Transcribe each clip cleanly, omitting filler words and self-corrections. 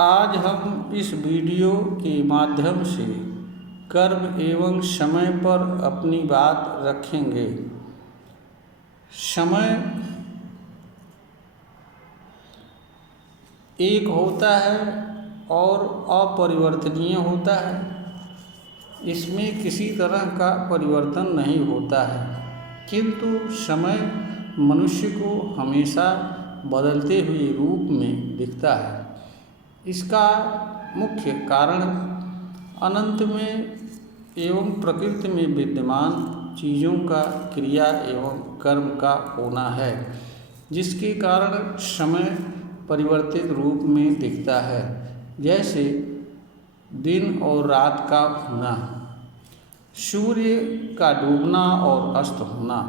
आज हम इस वीडियो के माध्यम से कर्म एवं समय पर अपनी बात रखेंगे। समय एक होता है और अपरिवर्तनीय होता है। इसमें किसी तरह का परिवर्तन नहीं होता है, किंतु समय मनुष्य को हमेशा बदलते हुए रूप में दिखता है। इसका मुख्य कारण अनंत में एवं प्रकृति में विद्यमान चीज़ों का क्रिया एवं कर्म का होना है, जिसके कारण समय परिवर्तित रूप में दिखता है। जैसे दिन और रात का होना, सूर्य का डूबना और अस्त होना,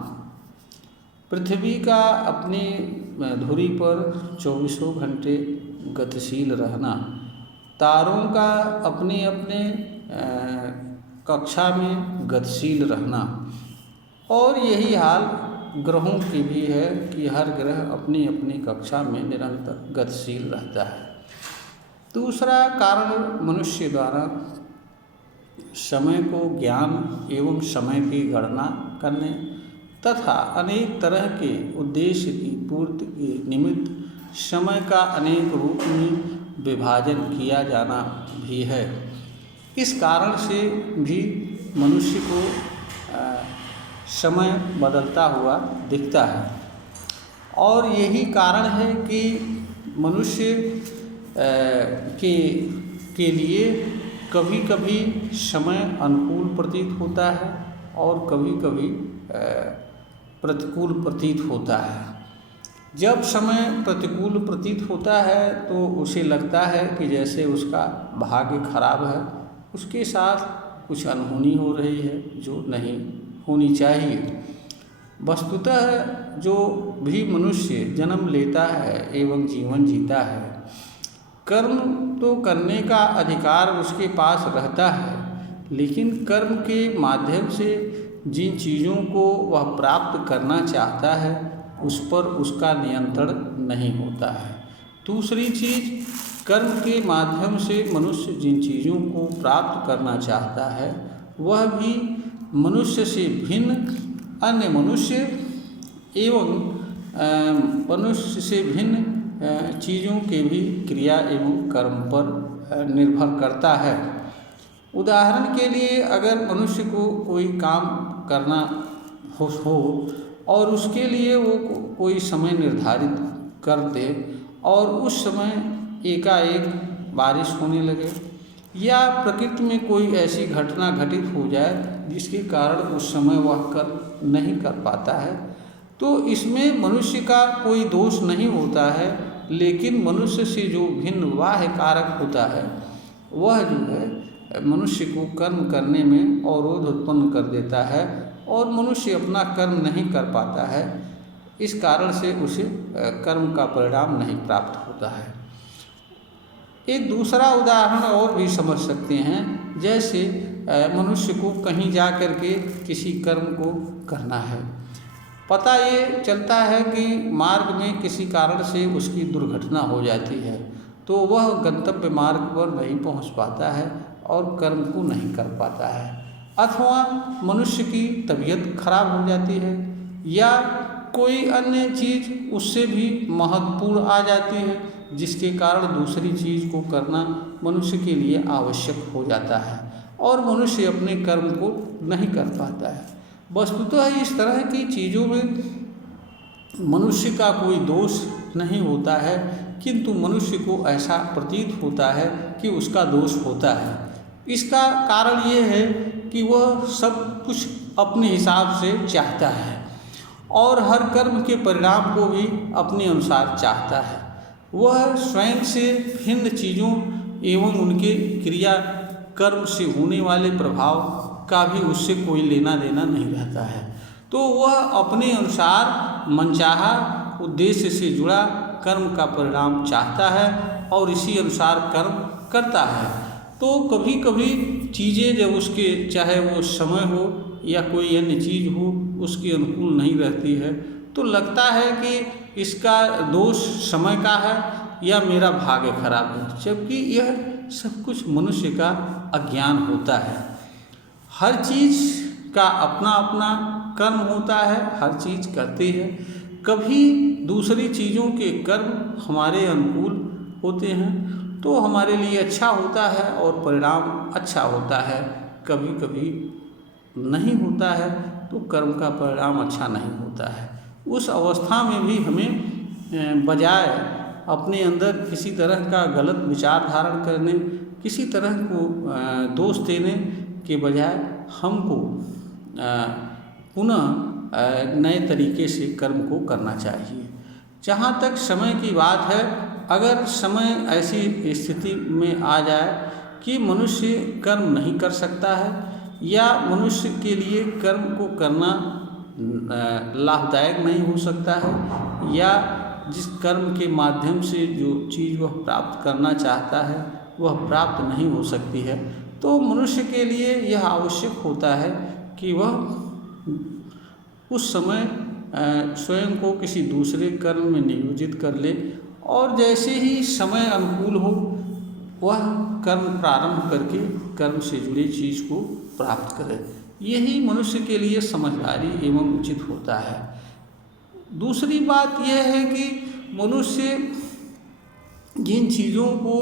पृथ्वी का अपनी धुरी पर 24 घंटे गतिशील रहना, तारों का अपने अपने कक्षा में गतिशील रहना, और यही हाल ग्रहों की भी है कि हर ग्रह अपनी अपनी कक्षा में निरंतर गतिशील रहता है। दूसरा कारण मनुष्य द्वारा समय को ज्ञान एवं समय की गणना करने तथा अनेक तरह के उद्देश्य की पूर्ति के निमित्त समय का अनेक रूप में विभाजन किया जाना भी है। इस कारण से भी मनुष्य को समय बदलता हुआ दिखता है, और यही कारण है कि मनुष्य के लिए कभी कभी समय अनुकूल प्रतीत होता है और कभी कभी प्रतिकूल प्रतीत होता है। जब समय प्रतिकूल प्रतीत होता है तो उसे लगता है कि जैसे उसका भाग्य खराब है, उसके साथ कुछ अनहोनी हो रही है जो नहीं होनी चाहिए। वस्तुतः जो भी मनुष्य जन्म लेता है एवं जीवन जीता है, कर्म तो करने का अधिकार उसके पास रहता है, लेकिन कर्म के माध्यम से जिन चीज़ों को वह प्राप्त करना चाहता है उस पर उसका नियंत्रण नहीं होता है। दूसरी चीज़, कर्म के माध्यम से मनुष्य जिन चीज़ों को प्राप्त करना चाहता है वह भी मनुष्य से भिन्न अन्य मनुष्य एवं मनुष्य से भिन्न चीज़ों के भी क्रिया एवं कर्म पर निर्भर करता है। उदाहरण के लिए, अगर मनुष्य को कोई काम करना हो और उसके लिए वो कोई समय निर्धारित कर दे और उस समय एकाएक बारिश होने लगे या प्रकृति में कोई ऐसी घटना घटित हो जाए जिसके कारण उस समय वह कर नहीं कर पाता है, तो इसमें मनुष्य का कोई दोष नहीं होता है, लेकिन मनुष्य से जो भिन्न बाह्य कारक होता है वह जो है मनुष्य को कर्म करने में अवरोध उत्पन्न कर देता है और मनुष्य अपना कर्म नहीं कर पाता है। इस कारण से उसे कर्म का परिणाम नहीं प्राप्त होता है। एक दूसरा उदाहरण और भी समझ सकते हैं। जैसे मनुष्य को कहीं जा कर के किसी कर्म को करना है, पता ये चलता है कि मार्ग में किसी कारण से उसकी दुर्घटना हो जाती है, तो वह गंतव्य मार्ग पर नहीं पहुंच पाता है और कर्म को नहीं कर पाता है। अथवा मनुष्य की तबीयत खराब हो जाती है या कोई अन्य चीज़ उससे भी महत्वपूर्ण आ जाती है, जिसके कारण दूसरी चीज़ को करना मनुष्य के लिए आवश्यक हो जाता है और मनुष्य अपने कर्म को नहीं कर पाता है। वस्तुतः इस तरह की चीज़ों में मनुष्य का कोई दोष नहीं होता है, किंतु मनुष्य को ऐसा प्रतीत होता है कि उसका दोष होता है। इसका कारण ये है कि वह सब कुछ अपने हिसाब से चाहता है और हर कर्म के परिणाम को भी अपने अनुसार चाहता है। वह स्वयं से भिन्न चीज़ों एवं उनके क्रिया कर्म से होने वाले प्रभाव का भी उससे कोई लेना देना नहीं रहता है, तो वह अपने अनुसार मनचाहा उद्देश्य से जुड़ा कर्म का परिणाम चाहता है और इसी अनुसार कर्म करता है। तो कभी कभी चीज़ें जब उसके, चाहे वो समय हो या कोई अन्य चीज़ हो, उसके अनुकूल नहीं रहती है, तो लगता है कि इसका दोष समय का है या मेरा भाग्य खराब है, जबकि यह सब कुछ मनुष्य का अज्ञान होता है। हर चीज़ का अपना अपना कर्म होता है, हर चीज़ करते हैं। कभी दूसरी चीज़ों के कर्म हमारे अनुकूल होते हैं तो हमारे लिए अच्छा होता है और परिणाम अच्छा होता है, कभी कभी नहीं होता है तो कर्म का परिणाम अच्छा नहीं होता है। उस अवस्था में भी हमें बजाय अपने अंदर किसी तरह का गलत विचार धारण करने, किसी तरह को दोष देने के बजाय हमको पुनः नए तरीके से कर्म को करना चाहिए। जहाँ तक समय की बात है, अगर समय ऐसी स्थिति में आ जाए कि मनुष्य कर्म नहीं कर सकता है या मनुष्य के लिए कर्म को करना लाभदायक नहीं हो सकता है, या जिस कर्म के माध्यम से जो चीज़ वह प्राप्त करना चाहता है वह प्राप्त नहीं हो सकती है, तो मनुष्य के लिए यह आवश्यक होता है कि वह उस समय स्वयं को किसी दूसरे कर्म में नियोजित कर ले और जैसे ही समय अनुकूल हो वह कर्म प्रारंभ करके कर्म से जुड़ी चीज़ को प्राप्त करे। यही मनुष्य के लिए समझदारी एवं उचित होता है। दूसरी बात यह है कि मनुष्य जिन चीज़ों को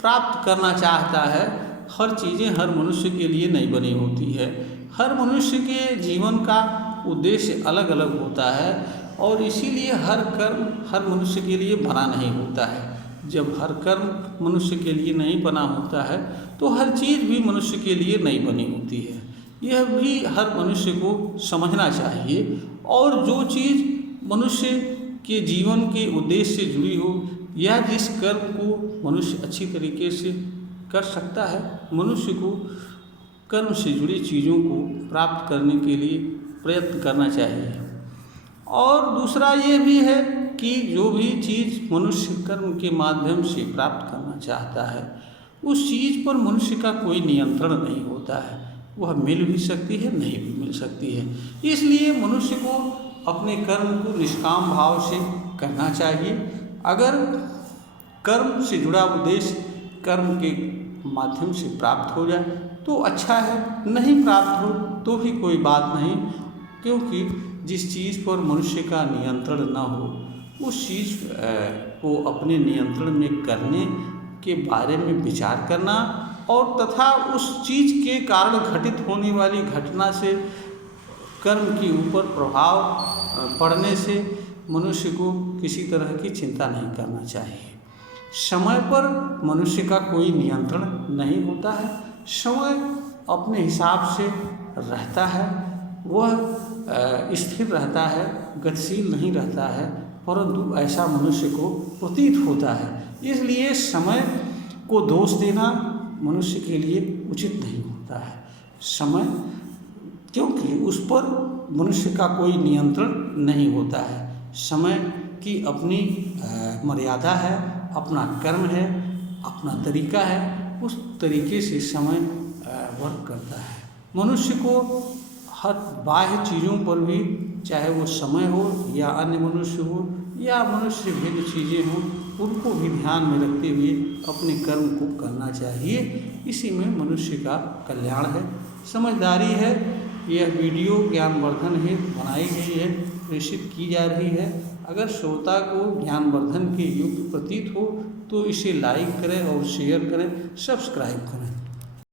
प्राप्त करना चाहता है, हर चीज़ें हर मनुष्य के लिए नहीं बनी होती है। हर मनुष्य के जीवन का उद्देश्य अलग अलग होता है और इसीलिए हर कर्म हर मनुष्य के लिए बना नहीं होता है। जब हर कर्म मनुष्य के लिए नहीं बना होता है तो हर चीज़ भी मनुष्य के लिए नहीं बनी होती है। यह भी हर मनुष्य को समझना चाहिए और जो चीज़ मनुष्य के जीवन के उद्देश्य से जुड़ी हो या जिस कर्म को मनुष्य अच्छी तरीके से कर सकता है, मनुष्य को कर्म से जुड़ी चीज़ों को प्राप्त करने के लिए प्रयत्न करना चाहिए। और दूसरा ये भी है कि जो भी चीज़ मनुष्य कर्म के माध्यम से प्राप्त करना चाहता है उस चीज़ पर मनुष्य का कोई नियंत्रण नहीं होता है। वह मिल भी सकती है, नहीं भी मिल सकती है। इसलिए मनुष्य को अपने कर्म को निष्काम भाव से करना चाहिए। अगर कर्म से जुड़ा उद्देश्य कर्म के माध्यम से प्राप्त हो जाए तो अच्छा है, नहीं प्राप्त हो तो भी कोई बात नहीं, क्योंकि जिस चीज़ पर मनुष्य का नियंत्रण न हो उस चीज़ को अपने नियंत्रण में करने के बारे में विचार करना और तथा उस चीज़ के कारण घटित होने वाली घटना से कर्म के ऊपर प्रभाव पड़ने से मनुष्य को किसी तरह की चिंता नहीं करना चाहिए। समय पर मनुष्य का कोई नियंत्रण नहीं होता है। समय अपने हिसाब से रहता है, वह स्थिर रहता है, गतिशील नहीं रहता है, परंतु ऐसा मनुष्य को प्रतीत होता है। इसलिए समय को दोष देना मनुष्य के लिए उचित नहीं होता है। समय, क्योंकि उस पर मनुष्य का कोई नियंत्रण नहीं होता है। समय की अपनी मर्यादा है, अपना कर्म है, अपना तरीका है, उस तरीके से समय वर्क करता है। मनुष्य को हर बाह्य चीज़ों पर भी, चाहे वो समय हो या अन्य मनुष्य हो या मनुष्य भिन्न चीज़ें हों, उनको भी ध्यान में रखते हुए अपने कर्म को करना चाहिए। इसी में मनुष्य का कल्याण है, समझदारी है। यह वीडियो ज्ञानवर्धन हेतु बनाई गई है, प्रेषित की जा रही है। अगर श्रोता को ज्ञानवर्धन के योग्य प्रतीत हो तो इसे लाइक करें और शेयर करें, सब्सक्राइब करें।